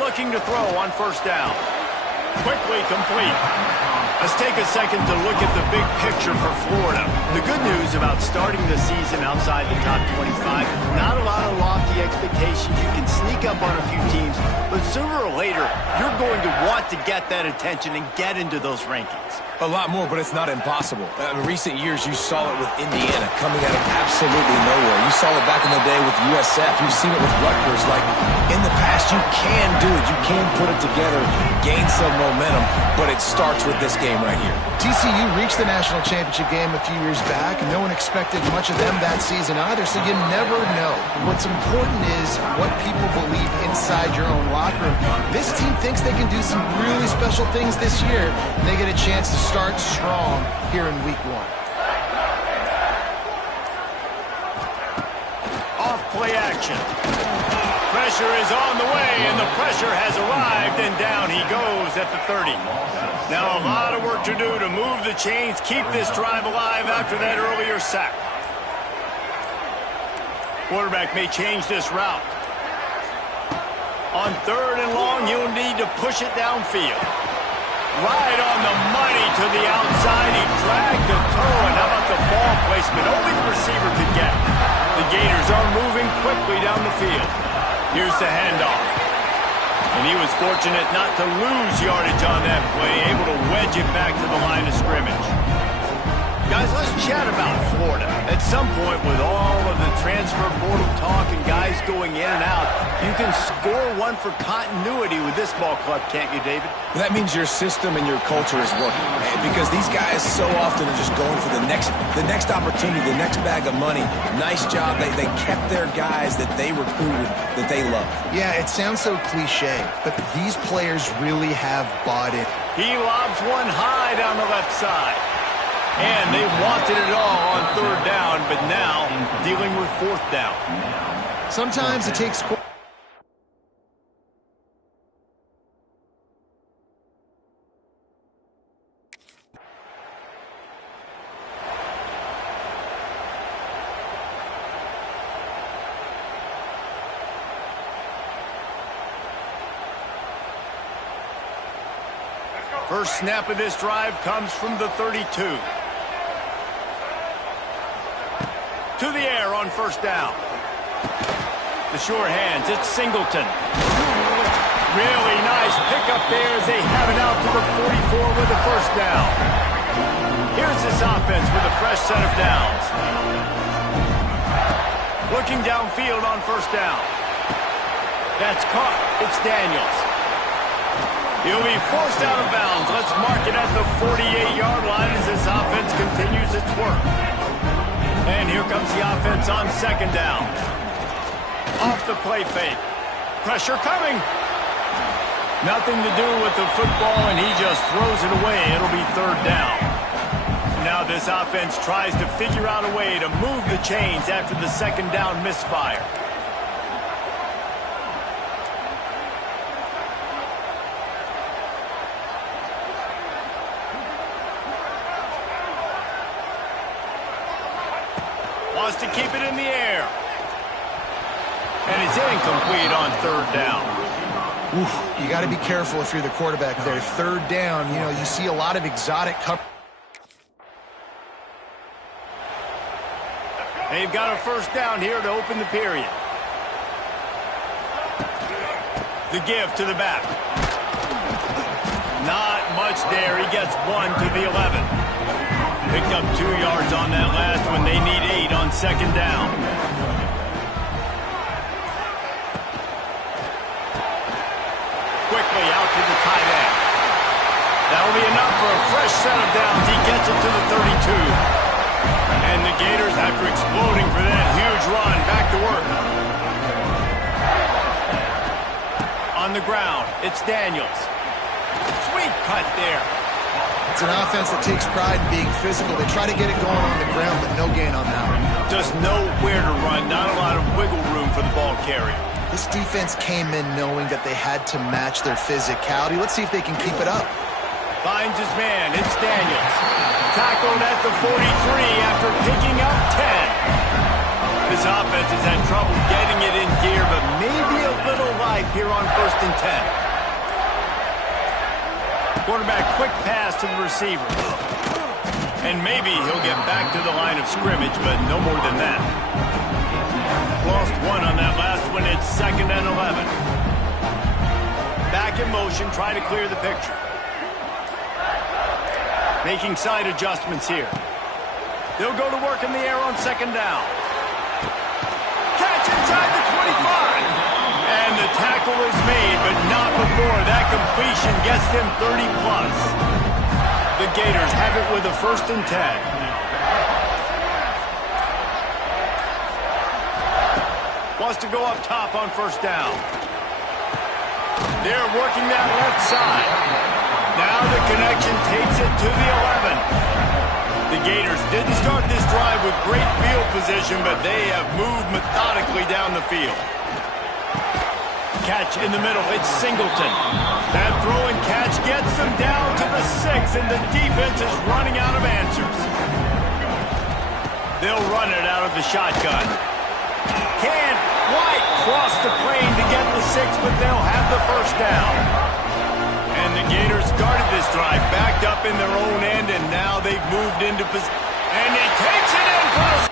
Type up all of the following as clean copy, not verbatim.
Looking to throw on first down. Quickly complete. Let's take a second to look at the big picture for Florida. The good news about starting the season outside the top 25, not a lot of lofty expectations. You can sneak up on a few teams, but sooner or later, you're going to want to get that attention and get into those rankings. A lot more, but it's not impossible. In recent years, you saw it with Indiana coming out of absolutely nowhere. You saw it back in the day with USF. You've seen it with Rutgers. Like, in the past, you can do it. You can put it together, gain some momentum, but it starts with this game right here. TCU reached the national championship game a few years back, and no one expected much of them that season either, so you never know. What's important is what people believe inside your own locker room. This team thinks they can do some really special things this year, and they get a chance to start strong here in week 1. Off play action. Pressure is on the way, and the pressure has arrived, and down he goes at the 30. Now a lot of work to do to move the chains, keep this drive alive after that earlier sack. Quarterback may change this route. On 3rd and long, he'll need to push it downfield. Right on the money to the outside. He dragged the toe, and how about the ball placement? Only the receiver could get. The Gators are moving quickly down the field. Here's the handoff. And he was fortunate not to lose yardage on that play, able to wedge it back to the line of scrimmage. Guys, let's chat about Florida. At some point, with all of the transfer portal talk and guys going in and out, you can score one for continuity with this ball club, can't you, David? That means your system and your culture is working, because these guys so often are just going for the next opportunity, the next bag of money. Nice job. They kept their guys that they recruited, that they love. Yeah, it sounds so cliche, but these players really have bought it. He lobs one high down the left side. And they wanted it all on 3rd down, but now dealing with 4th down. Sometimes it takes... First snap of this drive comes from the 32. To the air on 1st down. The sure hands, it's Singleton. Really nice pickup there as they have it out to the 44 with the 1st down. Here's this offense with a fresh set of downs. Looking downfield on 1st down. That's caught. It's Daniels. He'll be forced out of bounds. Let's mark it at the 48-yard line as this offense continues its work. And here comes the offense on 2nd down. Off the play fake. Pressure coming. Nothing to do with the football, and he just throws it away. It'll be 3rd down. Now this offense tries to figure out a way to move the chains after the 2nd down misfire. Wants to keep it in the air. And it's incomplete on 3rd down. Oof, you got to be careful if you're the quarterback there. 3rd down, you know, you see a lot of exotic cover. They've got a 1st down here to open the period. The give to the back. Not much there. He gets 1 to the 11. Picked up 2 yards on that last one. They need 8 on 2nd down. Quickly out to the tight end. That'll be enough for a fresh set of downs. He gets it to the 32. And the Gators, after exploding for that huge run, back to work. On the ground, it's Daniels. Sweet cut there. It's an offense that takes pride in being physical. They try to get it going on the ground, but no gain on that one. Just nowhere to run. Not a lot of wiggle room for the ball carrier. This defense came in knowing that they had to match their physicality. Let's see if they can keep it up. Finds his man. It's Daniels. Tackled at the 43 after picking up 10. This offense has had trouble getting it in gear, but maybe a little life here on 1st and 10. Quarterback quick pass to the receiver. And maybe he'll get back to the line of scrimmage, but no more than that. Lost 1 on that last one. It's 2nd and 11. Back in motion, try to clear the picture. Making side adjustments here. They'll go to work in the air on 2nd down. Catch inside the 25. And the tackle is made, but not before that completion gets them 30-plus. The Gators have it with a 1st and 10. Wants to go up top on 1st down. They're working that left side. Now the connection takes it to the 11. The Gators didn't start this drive with great field position, but they have moved methodically down the field. Catch in the middle, it's Singleton. That throw and catch gets them down to the 6, and the defense is running out of answers. They'll run it out of the shotgun. Can White cross the plane to get the but they'll have the first down. And the Gators started this drive backed up in their own end, and now they've moved into position. And he takes it in for a...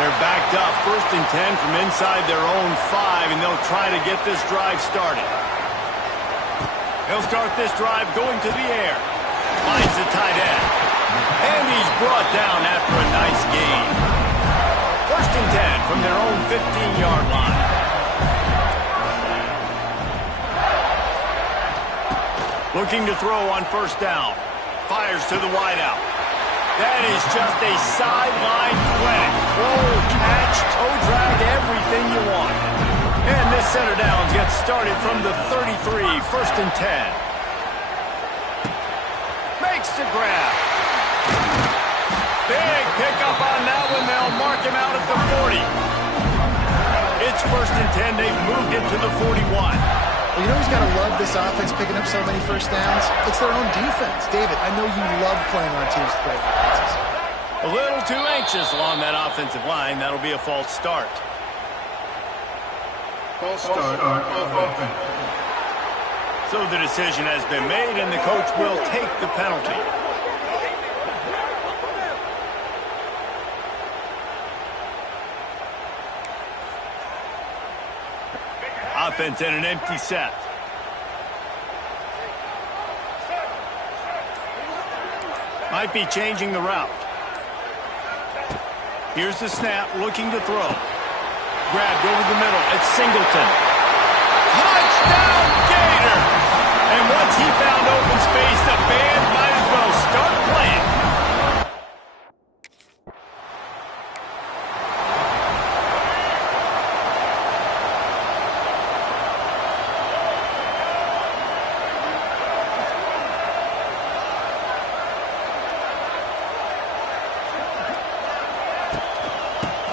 They're backed up, 1st and 10 from inside their own 5, and they'll try to get this drive started. They'll start this drive going to the air. Finds the tight end. And he's brought down after a nice gain. 1st and 10 from their own 15-yard line. Looking to throw on 1st down. Fires to the wideout. That is just a sideline clinic. Roll, catch, toe drag, everything you want. And this center downs gets started from the 33, 1st and 10. Makes the grab. Big pickup on that one. They'll mark him out at the 40. It's 1st and 10. They've moved it to the 41. Well, you know who's got to love this offense picking up so many 1st downs? It's their own defense. David, I know you love playing on teams with great offenses. A little too anxious along that offensive line. That'll be a false start. False start on offense. So the decision has been made, and the coach will take the penalty. Offense in an empty set. Might be changing the route. Here's the snap, looking to throw. Grabbed over the middle. It's Singleton. Touchdown, Gator! And once he found open space, the band might as well start playing.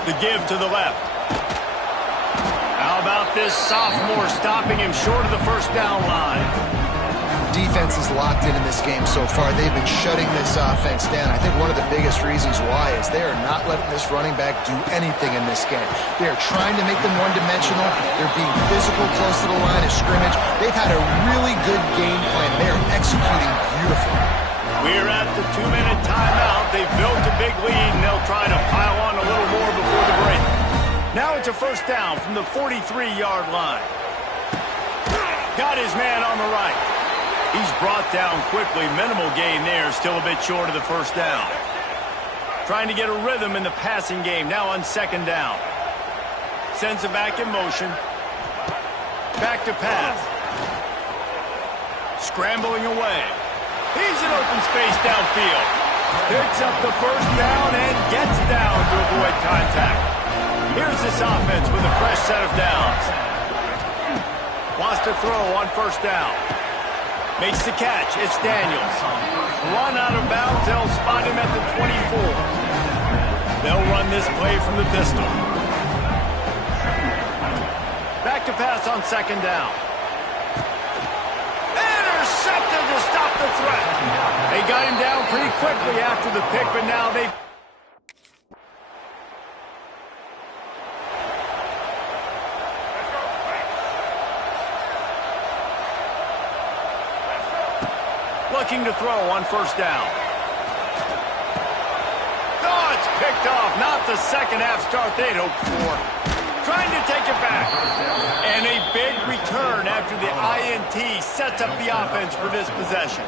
The give to the left. How about this sophomore stopping him short of the 1st down line? Defense is locked in this game so far. They've been shutting this offense down. I think one of the biggest reasons why is they are not letting this running back do anything in this game. They are trying to make them one-dimensional. They're being physical close to the line of scrimmage. They've had a really good game plan. They are executing beautifully. We're at the 2-minute timeout. They've built a big lead, and they'll try to pile on a little more before the break. Now it's a 1st down from the 43-yard line. Got his man on the right. He's brought down quickly. Minimal gain there, still a bit short of the 1st down. Trying to get a rhythm in the passing game, now on 2nd down. Sends it back in motion. Back to pass. Scrambling away. He's in open space downfield. Picks up the 1st down and gets down to avoid contact. Here's this offense with a fresh set of downs. Wants to throw on 1st down. Makes the catch. It's Daniels. Run out of bounds. They'll spot him at the 24. They'll run this play from the pistol. Back to pass on 2nd down. Intercepted to stop the threat. They got him down pretty quickly after the pick, but now they've... Looking to throw on 1st down. Oh, it's picked off. Not the second-half start they'd hoped for. Trying to take it back. And a big return after the INT sets up the offense for this possession.